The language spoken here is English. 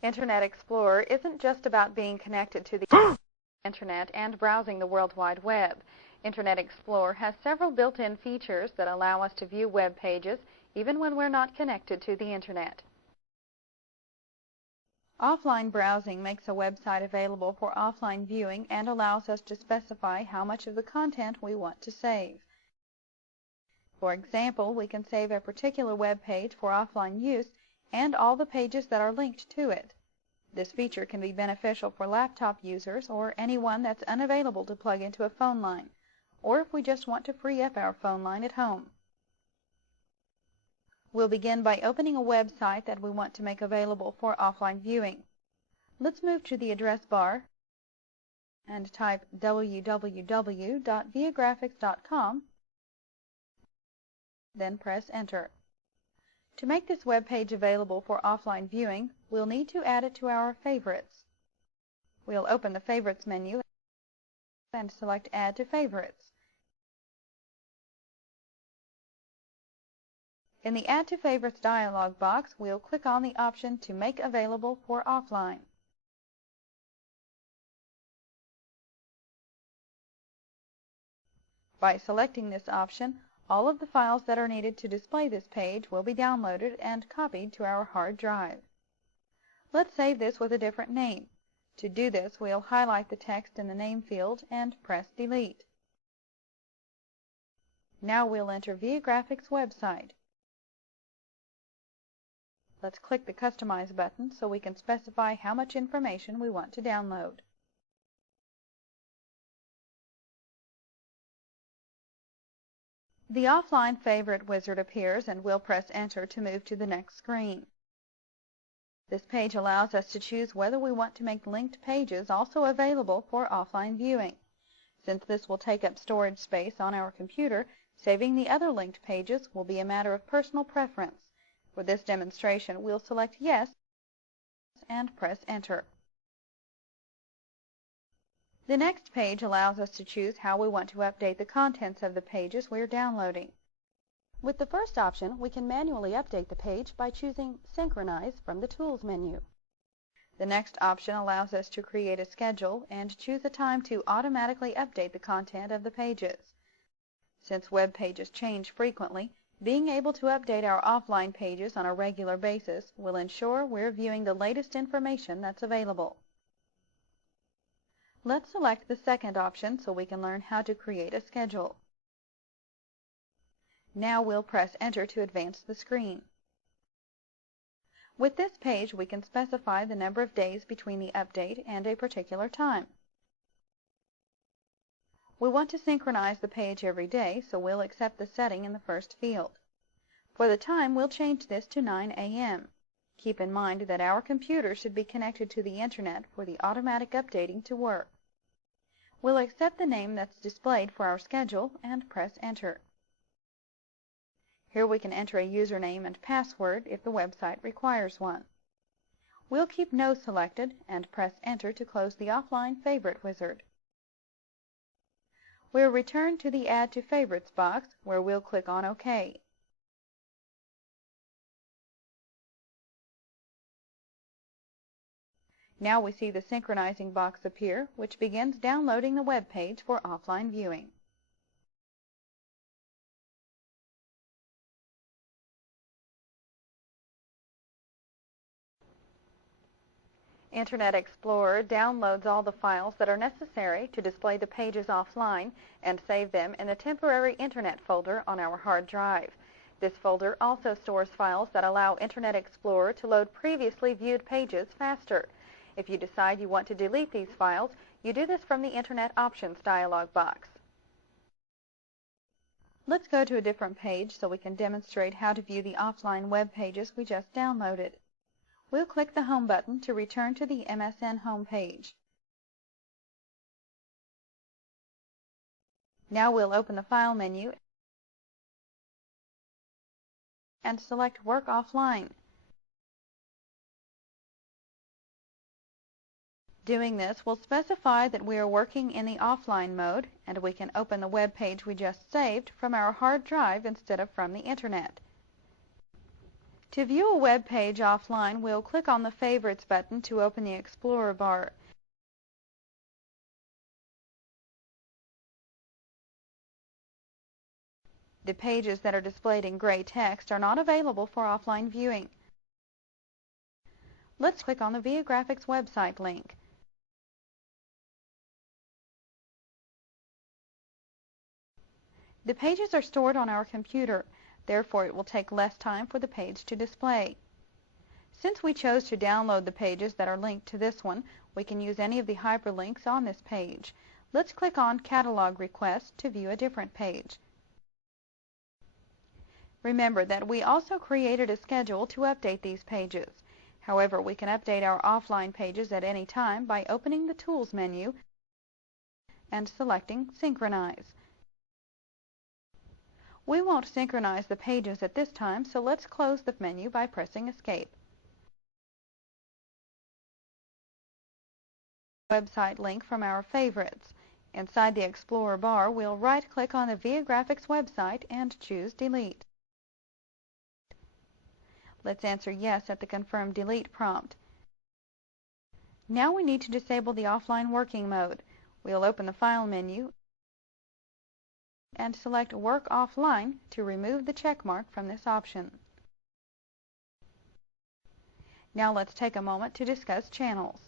Internet Explorer isn't just about being connected to the Internet and browsing the World Wide Web. Internet Explorer has several built-in features that allow us to view web pages even when we're not connected to the Internet. Offline browsing makes a website available for offline viewing and allows us to specify how much of the content we want to save. For example, we can save a particular web page for offline use and all the pages that are linked to it. This feature can be beneficial for laptop users or anyone that's unavailable to plug into a phone line, or if we just want to free up our phone line at home. We'll begin by opening a website that we want to make available for offline viewing. Let's move to the address bar and type www.viagrafix.com, then press Enter. To make this web page available for offline viewing, we'll need to add it to our favorites. We'll open the Favorites menu and select Add to Favorites. In the Add to Favorites dialog box, we'll click on the option to make available for offline. By selecting this option, all of the files that are needed to display this page will be downloaded and copied to our hard drive. Let's save this with a different name. To do this, we'll highlight the text in the name field and press Delete. Now we'll enter Viagrafix website. Let's click the Customize button so we can specify how much information we want to download. The offline favorite wizard appears and we'll press Enter to move to the next screen. This page allows us to choose whether we want to make linked pages also available for offline viewing. Since this will take up storage space on our computer, saving the other linked pages will be a matter of personal preference. For this demonstration, we'll select Yes and press Enter. The next page allows us to choose how we want to update the contents of the pages we're downloading. With the first option, we can manually update the page by choosing Synchronize from the Tools menu. The next option allows us to create a schedule and choose a time to automatically update the content of the pages. Since web pages change frequently, being able to update our offline pages on a regular basis will ensure we're viewing the latest information that's available. Let's select the second option so we can learn how to create a schedule. Now we'll press Enter to advance the screen. With this page, we can specify the number of days between the update and a particular time. We want to synchronize the page every day, so we'll accept the setting in the first field. For the time, we'll change this to 9 a.m. Keep in mind that our computer should be connected to the Internet for the automatic updating to work. We'll accept the name that's displayed for our schedule and press Enter. Here we can enter a username and password if the website requires one. We'll keep No selected and press Enter to close the offline favorite wizard. We'll return to the Add to Favorites box where we'll click on OK. Now we see the synchronizing box appear, which begins downloading the web page for offline viewing. Internet Explorer downloads all the files that are necessary to display the pages offline and save them in the temporary Internet folder on our hard drive. This folder also stores files that allow Internet Explorer to load previously viewed pages faster. If you decide you want to delete these files, you do this from the Internet Options dialog box. Let's go to a different page so we can demonstrate how to view the offline web pages we just downloaded. We'll click the Home button to return to the MSN home page. Now we'll open the File menu and select Work Offline. Doing this will specify that we are working in the offline mode, and we can open the web page we just saved from our hard drive instead of from the Internet. To view a web page offline, we'll click on the Favorites button to open the Explorer bar. The pages that are displayed in gray text are not available for offline viewing. Let's click on the Viagrafix website link. The pages are stored on our computer, therefore it will take less time for the page to display. Since we chose to download the pages that are linked to this one, we can use any of the hyperlinks on this page. Let's click on Catalog Request to view a different page. Remember that we also created a schedule to update these pages. However, we can update our offline pages at any time by opening the Tools menu and selecting Synchronize. We won't synchronize the pages at this time, so let's close the menu by pressing Escape. Website link from our favorites. Inside the Explorer bar, we'll right-click on the Viagrafix website and choose Delete. Let's answer Yes at the Confirm Delete prompt. Now we need to disable the offline working mode. We'll open the File menu and select Work Offline to remove the check mark from this option. Now let's take a moment to discuss channels.